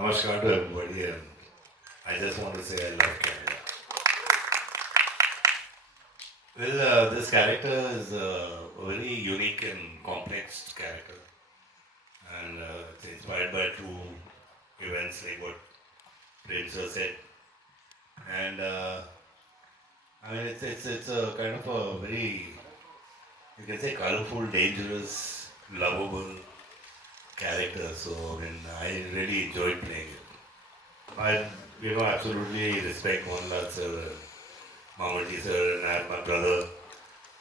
Namaskar to everybody, and I just want to say I love Canada. Well, this character is a very unique and complex character, and it's inspired by true events like what Prince said. And I mean, it's a kind of a very, you can say, colorful, dangerous, lovable character. So I mean, I really enjoyed playing it. I, absolutely respect Mohanlal sir, and Mamati sir, and I have my brother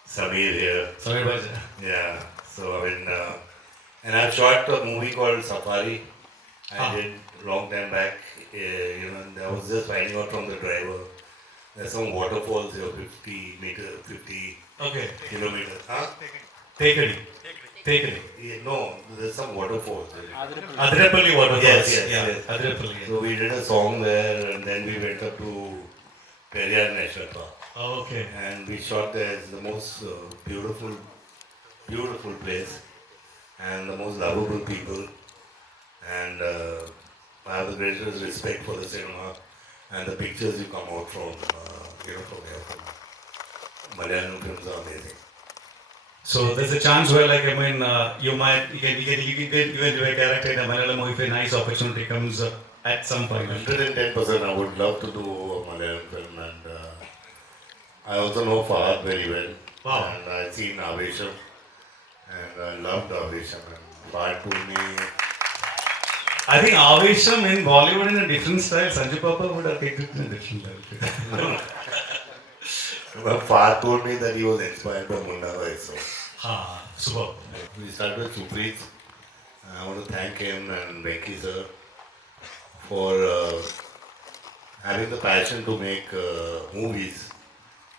Samir here. Samir Bhajan. Yeah. So I mean, and I've shot a movie called Safari. I did long time back. And I was just finding out from the driver. There's some waterfalls here, 50 Okay. kilometers. Huh? Tekadi. Tekadi. Yeah, no, there's some waterfalls. Adirapalli waterfalls. Yes. Adirapalli. So we did a song there, and then we went up to Periyar National Park. Oh, okay. And we shot there. It's the most beautiful place, and the most lovable people. And I have the greatest respect for the cinema and the pictures you come out from, from here. Malayalam films are amazing. So there's a chance where, like, you can do a character in a Malayalam movie if a nice opportunity comes at some point. 110%. I would love to do a Malayalam film, and I also know Fahad very well. Wow. And I've seen Avesham, and I loved Avesham. And Fahad told me. I think Avesham in Bollywood in a different style. Sanjay Papa would have taken it in a different style. But Fahad told me that he was inspired by Munna Bhai. So. Super. We started with Supreet. I want to thank him and Becky sir for having the passion to make movies.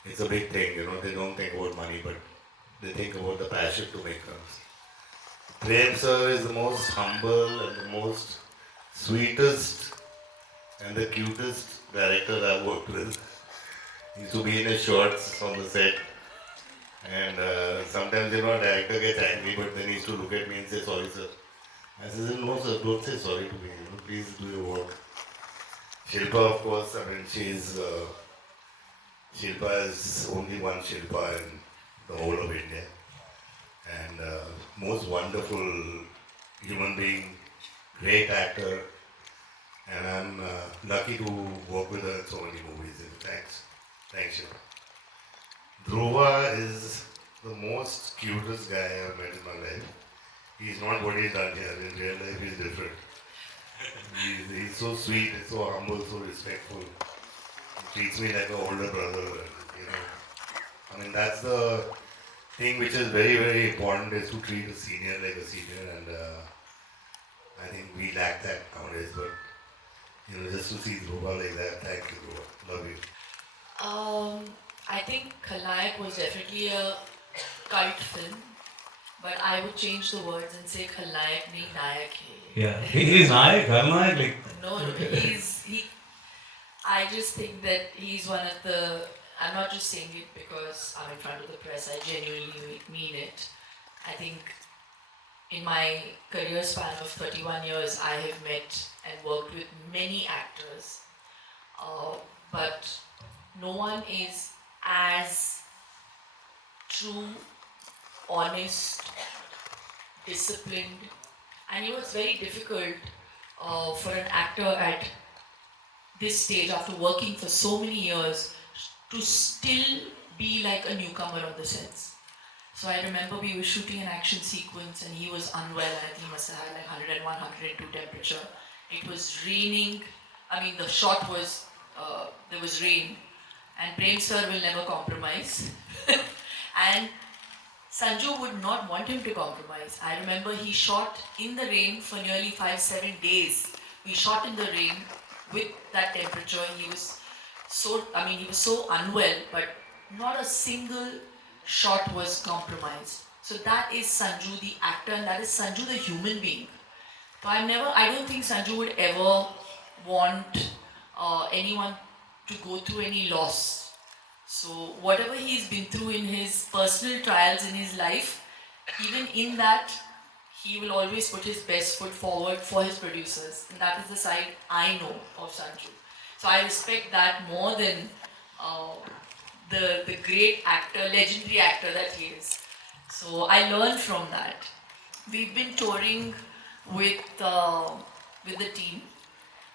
It's a big thing, they don't think about money, but they think about the passion to make films. Prem sir is the most humble and the most sweetest and the cutest director I've worked with. He used to be in his shorts on the set, and sometimes director gets angry, but then he used to look at me and say, "Sorry sir." I said, "No sir, don't say sorry to me, please do your work." Shilpa, of course, Shilpa is only one Shilpa in the whole of India, and most wonderful human being, great actor, and I'm lucky to work with her in so many movies. Thanks, Shilpa. Dhruva is the most cutest guy I've met in my life. He's not what he's done here. In real life, he's different. He's so sweet, he's so humble, so respectful. He treats me like an older brother. That's the thing which is very, very important, is to treat a senior like a senior, and I think we lack that nowadays. But just to see Dhruva like that, thank you, Dhruva. Love you. I think Khalayak was definitely a cult film, but I would change the words and say Khalayak nahi Nayak hai. Yeah, he's Nayak, Nayak, like. No, I just think that he's one of the. I'm not just saying it because I'm in front of the press. I genuinely mean it. I think in my career span of 31 years, I have met and worked with many actors, but no one is as true, honest, disciplined, and it's very difficult for an actor at this stage, after working for so many years, to still be like a newcomer on the sets. So I remember we were shooting an action sequence and he was unwell. I think he must have had like 101, 102 temperature. It was raining. The shot was, there was rain. And Prem sir will never compromise. And Sanju would not want him to compromise. I remember he shot in the rain for nearly 5-7 days. We shot in the rain with that temperature. He was so unwell, but not a single shot was compromised. So that is Sanju the actor, and that is Sanju the human being. So I don't think Sanju would ever want anyone to go through any loss. So whatever he's been through in his personal trials in his life, even in that, he will always put his best foot forward for his producers, and that is the side I know of Sanju. So I respect that more than uh, the great actor, legendary actor that he is. So I learned from that. We've been touring with the team,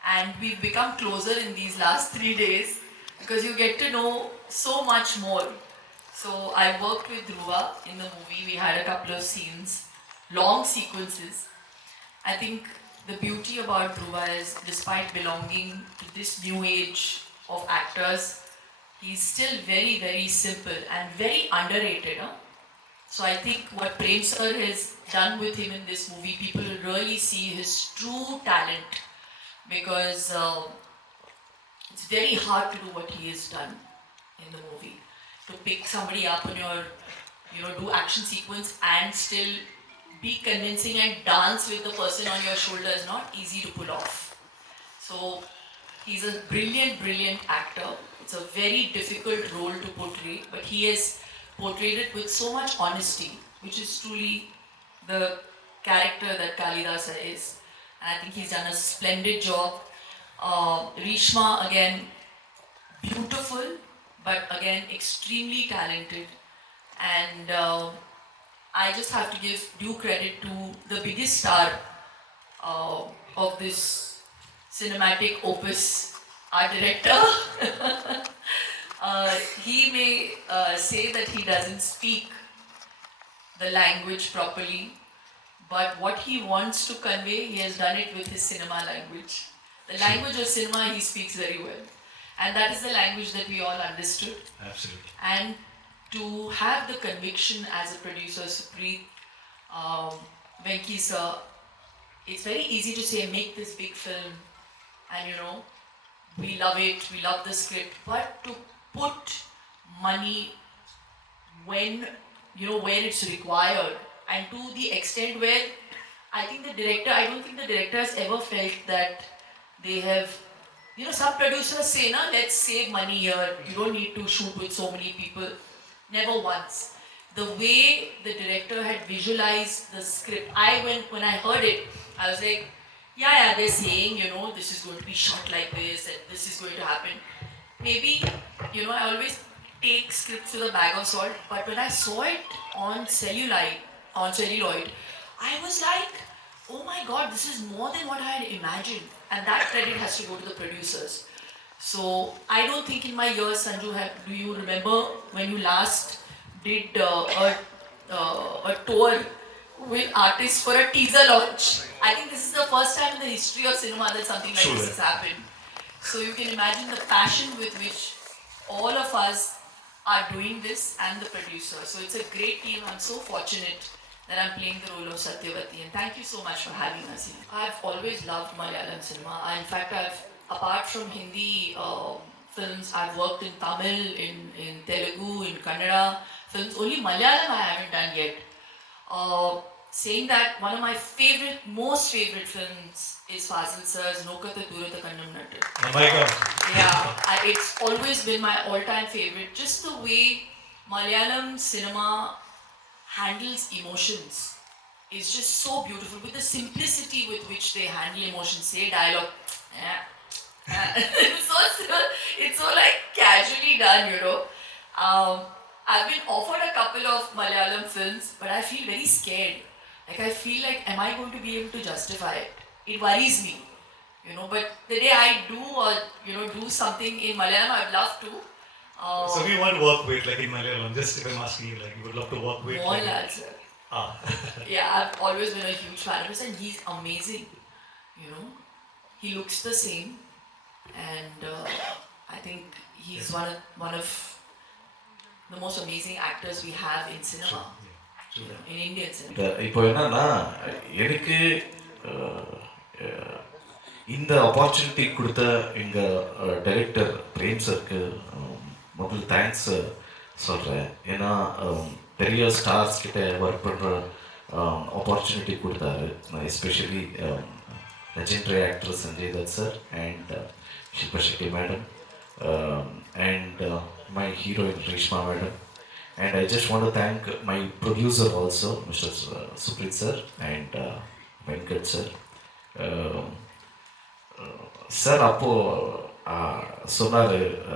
and we've become closer in these last 3 days because you get to know so much more. So I worked with Dhruva in the movie. We had a couple of scenes, long sequences. I think the beauty about Dhruva is, despite belonging to this new age of actors, he's still very, very simple and very underrated. Huh? So I think what Prem sir has done with him in this movie, people will really see his true talent, because it's very hard to do what he has done in the movie. To pick somebody up on your, do action sequence and still be convincing and dance with the person on your shoulder is not easy to pull off. So he's a brilliant, brilliant actor. It's a very difficult role to portray, but he has portrayed it with so much honesty, which is truly the character that Kalidasa is. And I think he's done a splendid job. Rishma, again, beautiful, but again, extremely talented. And I just have to give due credit to the biggest star of this cinematic opus, our director. He may say that he doesn't speak the language properly, but what he wants to convey, he has done it with his cinema language. The language of cinema he speaks very well. And that is the language that we all understood. Absolutely. And to have the conviction as a producer, Supreet, Venki sir, it's very easy to say, make this big film, and we love it, we love the script, but to put money when, where it's required, and to the extent where I don't think the director has ever felt that they have, some producers say, let's save money here, you don't need to shoot with so many people. Never once. The way the director had visualized the script, when I heard it, I was like, yeah, they're saying, this is going to be shot like this, and this is going to happen. Maybe, I always take scripts with a bag of salt, but when I saw it on celluloid, I was like, oh my God, this is more than what I had imagined. And that credit has to go to the producers. So I don't think in my years, Sanju, do you remember when you last did a tour with artists for a teaser launch? I think this is the first time in the history of cinema that something like this has happened. So you can imagine the passion with which all of us are doing this, and the producer. So it's a great team. I'm so fortunate that I'm playing the role of Satyavati, and thank you so much for having us here. I've always loved Malayalam cinema. In fact, apart from Hindi films, I've worked in Tamil, in Telugu, in Kannada films. Only Malayalam I haven't done yet. Saying that, one of my most favorite films is Fazil sir's Nokatha Durata Kannam Nattu. Oh my God. Yeah, it's always been my all-time favorite. Just the way Malayalam cinema handles emotions is just so beautiful, with the simplicity with which they handle emotions. Say dialogue, it's so like casually done, I've been offered a couple of Malayalam films, but I feel very scared. Like, I feel like, am I going to be able to justify it? It worries me, but the day I do, or do something in Malayalam, I'd love to. So we want to work with, like in Malayalam, just if I'm asking you, like you would love to work with. Mohanlal sir. Yeah, I've always been a huge fan of his, and he's amazing. He looks the same, and I think he's one of the most amazing actors we have in cinema, in Indian cinema. இப்போ என்னன்னா எனக்கு இந்த opportunity கொடுத்த எங்கள் director frame சருக்கு முதல் thanks சொல்கிறேன். ஏன்னா பெரிய ஸ்டார்ஸ் கிட்ட ஒர்க் பண்ணுற ஆப்பர்ச்சுனிட்டி கொடுத்தாரு. Especially legendary actor Sanjay Dutt sir and Shilpa Shetty madam and my heroine Rishma madam And I just want to thank my producer also, Mr. Suprit sir and Venkat sir. Sir அப்போது சொன்னார்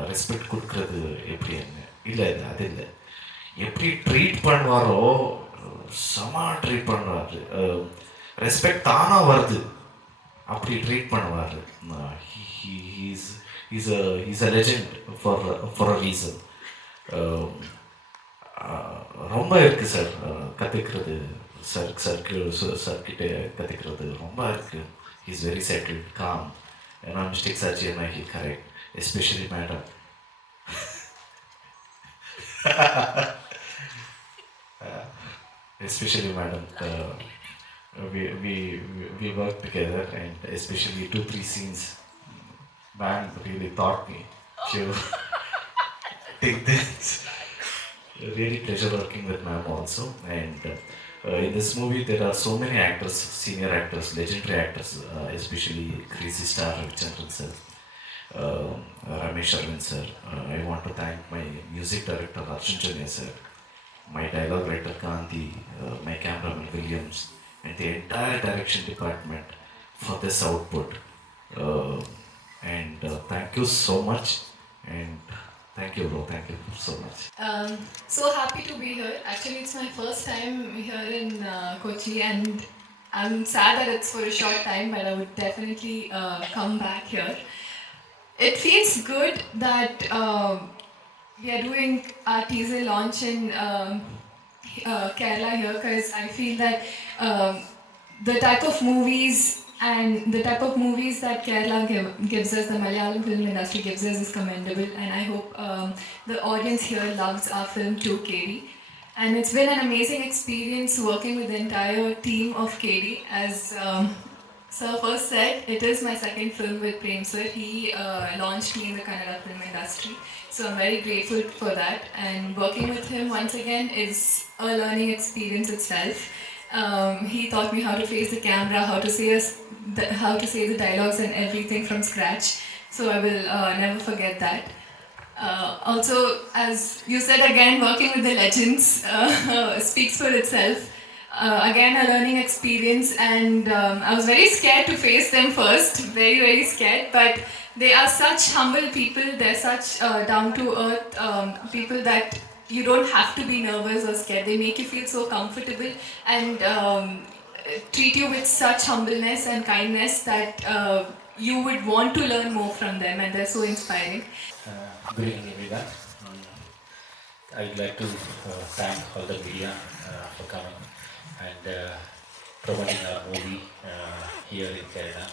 respect கொடுக்குறது எப்படின்னு. இல்லை இல்லை அது இல்லை, எப்படி treat பண்ணுவாரோ செம ட்ரீட் பண்ணுவார். ரெஸ்பெக்ட் தானாக வருது, அப்படி ட்ரீட் பண்ணுவார். Is a legend for a reason. ரொம்ப இருக்குது சார் கற்றுக்கிறது. சார்கிட்ட கற்றுக்கிறது ரொம்ப இருக்குது. Is very settled, com. ஏன்னா மிஸ்டேக்ஸ் ஆச்சுன்னா he correct, especially madam. Especially madam, we work together, and especially 2-3 scenes, ma'am really taught me to take this. Really pleasure working with ma'am also. And in this movie there are so many actors, senior actors, legendary actors, especially crazy star Ravichandran sir, Ramesh Arvind sir. I want to thank my music director Arjun sir, my dialogue writer Gandhi, my cameraman Williams, and the entire direction department for this output. And thank you so much, and thank you bro, thank you so much. So happy to be here. Actually, it's my first time here in Kochi, and I'm sad that it's for a short time, but I would definitely come back here. It feels good that we are doing our teaser launch in Kerala here, because I feel that the type of movies that Kerala gives us, the Malayalam film industry gives us, is commendable, and I hope the audience here loves our film too, KD. And it's been an amazing experience working with the entire team of KD. As Sir first said, it is my second film with Prem sir. He launched me in the Kannada film industry, so I'm very grateful for that. And working with him once again is a learning experience itself. He taught me how to face the camera, how to say the dialogues and everything from scratch. So I will never forget that. Also, as you said again, working with the legends speaks for itself. Again, a learning experience, and I was very scared to face them first, very scared, but they are such humble people, they're such down-to-earth people that you don't have to be nervous or scared. They make you feel so comfortable and treat you with such humbleness and kindness that you would want to learn more from them, and they're so inspiring. Good evening, everyone. I would like to thank all the media for coming and promoting our movie here in Kerala.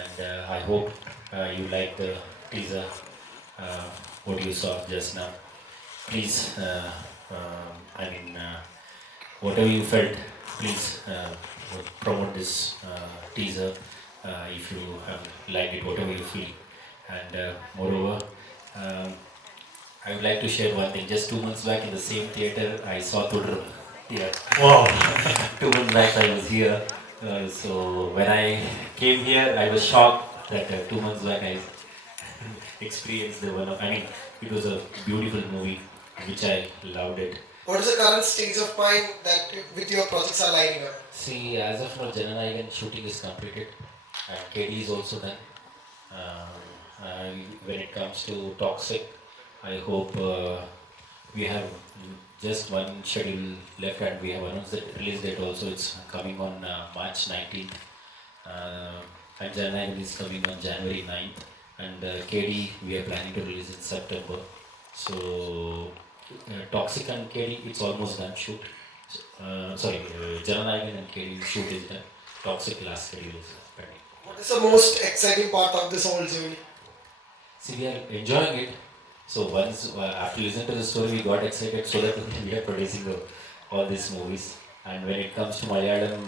And I hope you like the teaser, what you saw just now. Please, whatever you felt, please promote this teaser if you have liked it, whatever you feel. And moreover, I would like to share one thing. Just 2 months back in the same theater, I saw Tudrum. Yeah. Wow. 2 months back I was here. So when I came here, I was shocked that 2 months back I experienced it was a beautiful movie, which I loved it. What is the current stage of mind that with your projects are lining up? See, as of now, Jananayagan shooting is completed, and KD is also done. When it comes to Toxic, I hope we have just one schedule left, and we have announced the release date also. It's coming on March 19th, and Jananayagan is coming on January 9th, and KD we are planning to release in September. So Toxic and KD, it's almost done shoot. Jananayagan and KD shoot is done. Toxic last schedule is pending. What is the most exciting part of this whole journey? See, we are enjoying it. So once after listening to the story, we got excited so that we are producing all these movies. And when it comes to Malayalam,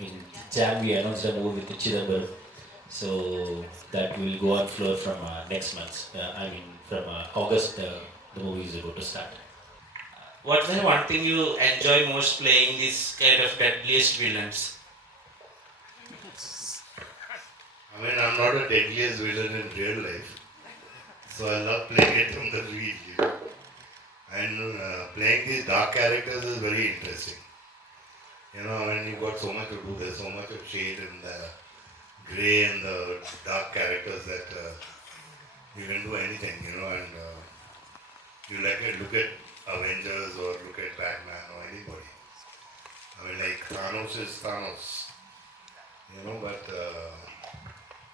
in Jan we announced a movie with Chidambaram. So that will go on floor from next month. From August, the movie is about to start. What's the one thing you enjoy most playing this kind of deadliest villains? I'm not a deadliest villain in real life, so I love playing it on the reel. And playing these dark characters is very interesting. You know, when you've got so much to do, there's so much of shade in the grey and the dark characters that you can do anything, you know, and you look at Avengers or look at Batman or anybody. I mean, like Thanos is Thanos, you know, but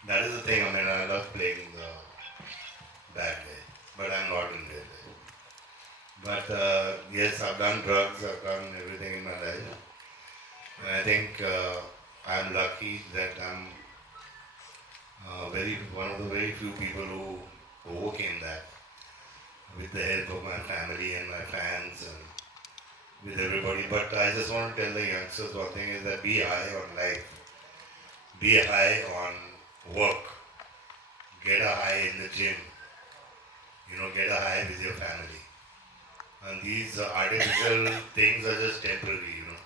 that is the thing. I mean, I love playing the bad guy, but I'm not in real life. But yes, I've done drugs, I've done everything in my life. And I think I'm lucky that I'm one of the very few people who overcame that with the help of my family and my fans and with everybody. But I just want to tell the youngsters one thing is that be high on life, be high on work, get a high in the gym, you know, get a high with your family. And these artificial things are just temporary, you know,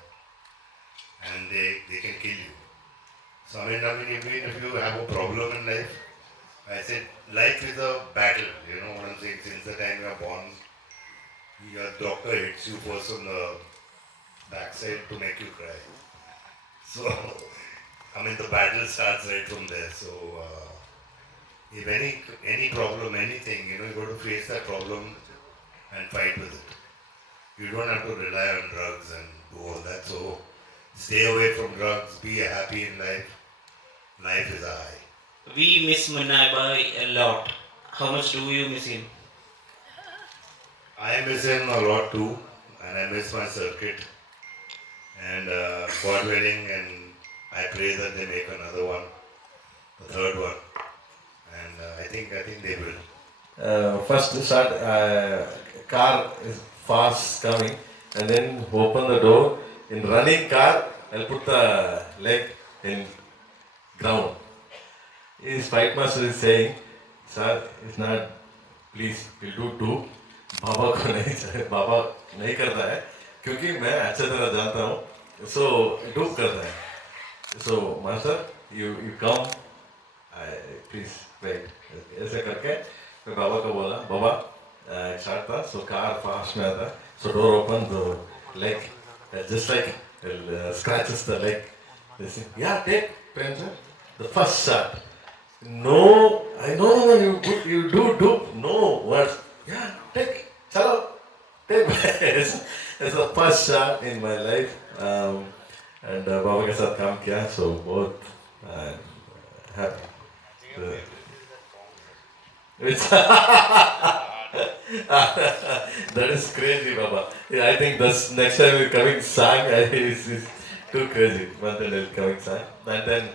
and they can kill you. So I mean, even if you have a problem in life, I said life is a battle, you know what I'm saying? Since the time you are born, your doctor hits you first on the backside to make you cry. So, I mean, the battle starts right from there. So, if any problem, anything, you know, you got to face that problem and fight with it. You don't have to rely on drugs and do all that. So, stay away from drugs, be happy in life. Life is a high. We miss Munna Bhai a lot. How much do you miss him? I miss him a lot too, and I miss my circuit. And God willing, and I pray that they make another one, the third one, and I think they will. First start, car is fast coming, and then open the door. In running car, I'll put the leg in ground. His fight master is saying, sir, it's not, please, we'll do two. बाबा को नहीं, बाबा नहीं करता है क्योंकि मैं अच्छी तरह जानता हूँ, so डूब करता है. So master, you come, please wait. ऐसे करके मैं बाबा को बोला, बाबा स्टार्ट था, so car fast में आता, so door open, the leg just like scratches the leg. They say, yeah, take pen sir, the first shot. No, I know you do no words. Yeah, take, chalo, take. It's the first shot in my life, and Baba ke sath kaam kiya, so both happy. That is crazy, Baba. Yeah, I think this next time we're coming sang is too crazy. But then we're coming sang, and then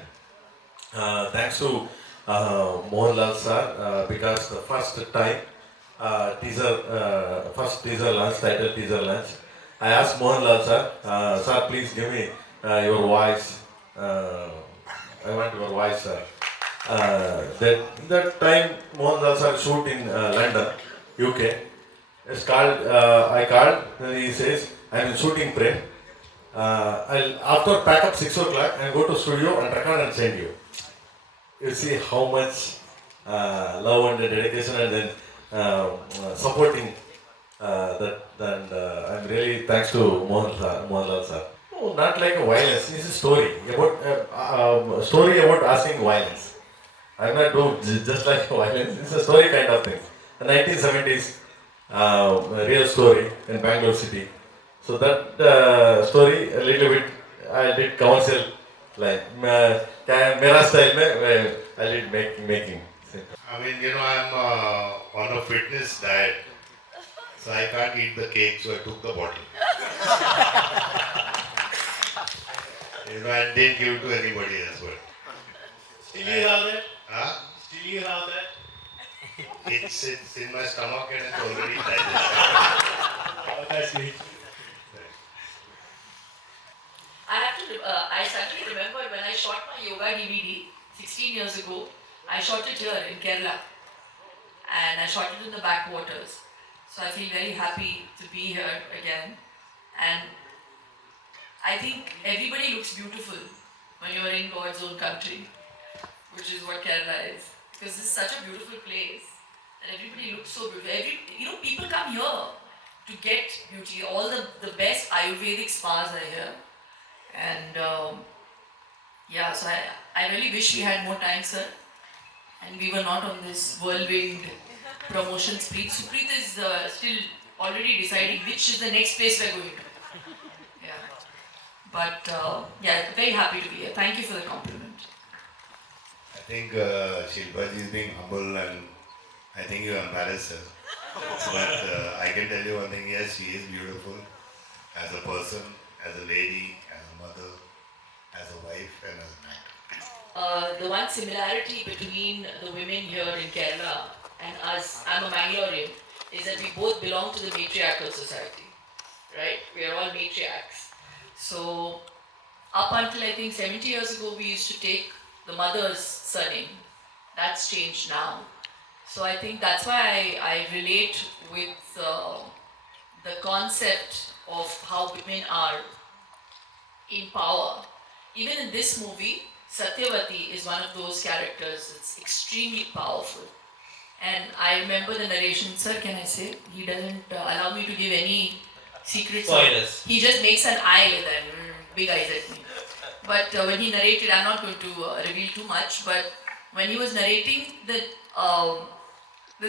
thanks to Mohanlal sir, because the first time first teaser launch, title teaser launch, I asked Mohanlal sir, sir, please give me your voice. I want your voice, sir. That time Mohanlal sir shoot in London, UK. I called, and he says, I'm in shooting print. I'll after pack up 6 o'clock and go to studio and record and send you. You see how much love and dedication and then supporting that. And I'm really thanks to Mohanlal sir. No, not like a violence. This is a story about asking violence. I'm not doing just like violence. It's a story kind of thing. The 1970s real story in Bangalore city. So that story a little bit I did commercial like Mera style mein I did making. I mean, you know, I'm on a fitness diet, so I can't eat the cake, so I took the bottle. You know, I didn't give it to anybody else. But Still you have that? huh? Still you have that? It's in my stomach and it's already digested. Oh, that's sweet. I suddenly remembered when I shot my yoga DVD 16 years ago, I shot it here in Kerala. And I shot it in the backwaters. So I feel very happy to be here again. And I think everybody looks beautiful when you're in God's own country, which is what Kerala is. Because it's such a beautiful place. And everybody looks so beautiful. People come here to get beauty. All the best Ayurvedic spas are here. And yeah, so I really wish we had more time, sir. And we were not on this whirlwind promotion spree. Supreet is still already deciding which is the next place we're going to. Yeah. But yeah, very happy to be here. Thank you for the compliment. I think Shilpa ji is being humble and I think you embarrassed her. But I can tell you one thing, yes, she is beautiful as a person, as a lady, as a mother, as a wife and as an actor. The one similarity between the women here in Kerala and us, I'm a Mangalorean, is that we both belong to the matriarchal society, right? We are all matriarchs. So, up until I think 70 years ago, we used to take the mother's surname. That's changed now. So I think that's why I relate with the concept of how women are in power. Even in this movie, Satyavati is one of those characters that's extremely powerful. And I remember the narration, sir, can I say? He doesn't allow me to give any secrets. Spoilers. He just makes an eye with that, big eyes at me. But when he narrated, I'm not going to reveal too much, but when he was narrating the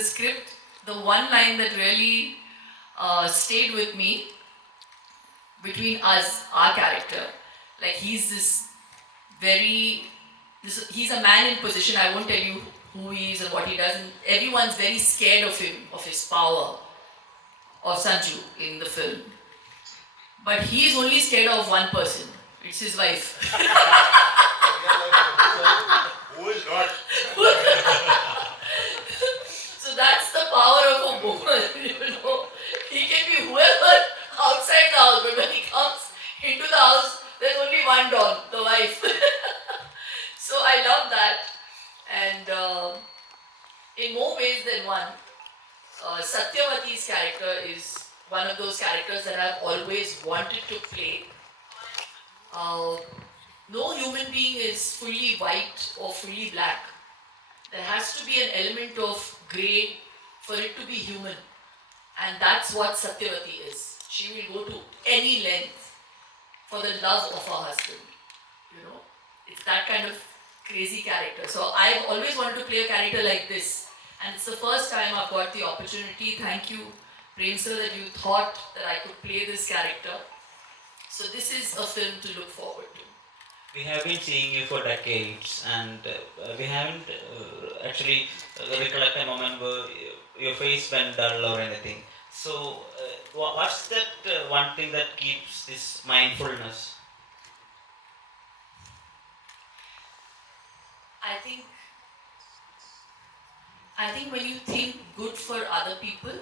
script, the one line that really stayed with me between us, our character, like he's he's a man in position. I won't tell you who he is and what he does. And everyone's very scared of him, of his power, of Sanju in the film. But he's only scared of one person. It's his wife. Who is not? So that's the power of a woman, He can be whoever outside the house, but when he comes into the house, there's only one dawn, the wife. So I love that. And in more ways than one, Satyavati's character is one of those characters that I've always wanted to play. No human being is fully white or fully black. There has to be an element of grey for it to be human. And that's what Satyavati is. She will go to any length for the love of her husband. It's that kind of crazy character. So I've always wanted to play a character like this. And it's the first time I've got the opportunity. Thank you, Prem sir, that you thought that I could play this character. So this is a film to look forward to. We have been seeing you for decades, and we haven't actually recollect a moment where your face went dull or anything. So, what's that one thing that keeps this mindfulness? I think when you think good for other people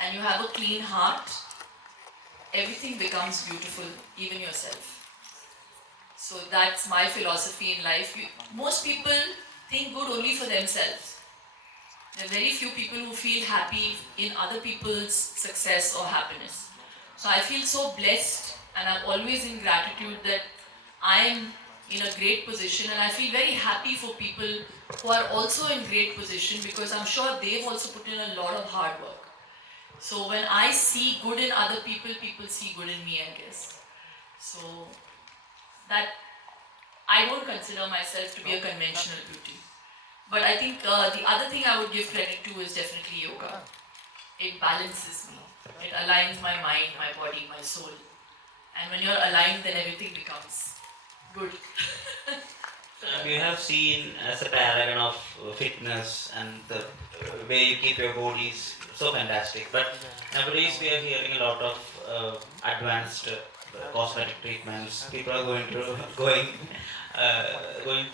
and you have a clean heart, everything becomes beautiful, even yourself. So that's my philosophy in life. Most people think good only for themselves. There are very few people who feel happy in other people's success or happiness. So I feel so blessed and I'm always in gratitude that I am in a great position, and I feel very happy for people who are also in great position because I'm sure they've also put in a lot of hard work. So when I see good in other people, people see good in me, I guess. So that I don't consider myself to be a conventional beauty. But I think the other thing I would give credit to is definitely yoga. It balances me. It aligns my mind, my body, my soul. And when you're aligned, then everything becomes good. You have seen as a paragon of fitness, and the way you keep your body is so fantastic. But nowadays we are hearing a lot of advanced cosmetic treatments. People are going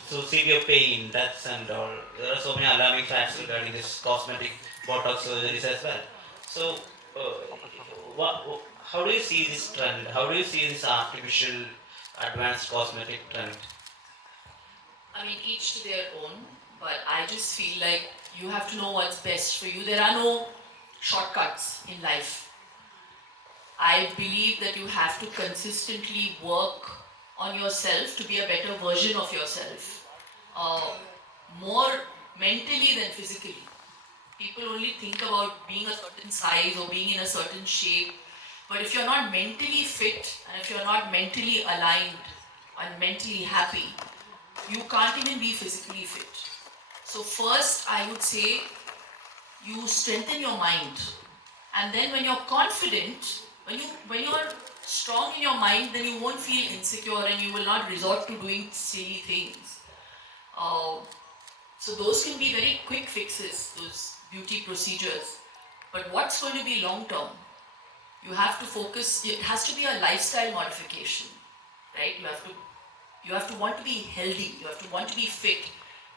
through severe pain, that's and all. There are so many alarming facts regarding this cosmetic botox surgeries as well. So, how do you see this trend? How do you see this artificial advanced cosmetic trend? I mean, each to their own, but I just feel like you have to know what's best for you. There are no shortcuts in life. I believe that you have to consistently work on yourself to be a better version of yourself, more mentally than physically. People only think about being a certain size or being in a certain shape. But if you're not mentally fit and if you're not mentally aligned and mentally happy, you can't even be physically fit. So first, I would say you strengthen your mind, and then when you're confident, when you're strong in your mind, then you won't feel insecure and you will not resort to doing silly things. So those can be very quick fixes, those beauty procedures. But what's going to be long term? You have to focus. It has to be a lifestyle modification, right? You have to want to be healthy. You have to want to be fit,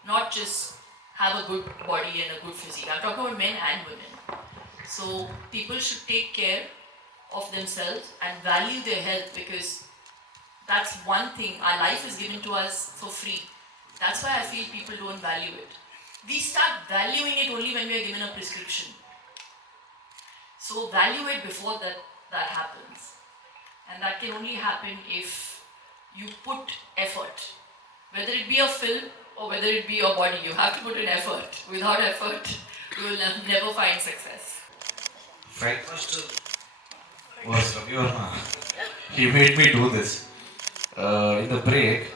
not just have a good body and a good physique. I'm talking about men and women. So people should take care of themselves and value their health, because that's one thing. Our life is given to us for free. That's why I feel people don't value it. We start valuing it only when we are given a prescription. So value it before that happens. And that can only happen if you put effort. Whether it be a film or whether it be your body, you have to put in effort. Without effort, you will never find success. Fright Master was Ravi Verma. He made me do this. In the break,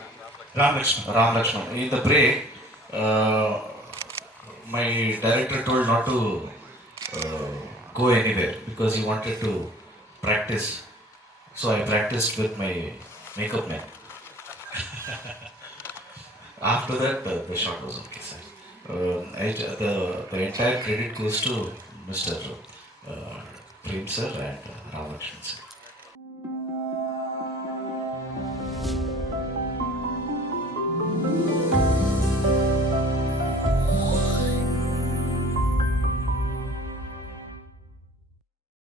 Ram Lakshman. In the break, my director told not to go anywhere because he wanted to practice. So I practiced with my makeup man. After that, the shot was okay, sir. The entire credit goes to Mr. Prem sir and Ram Lakshman sir.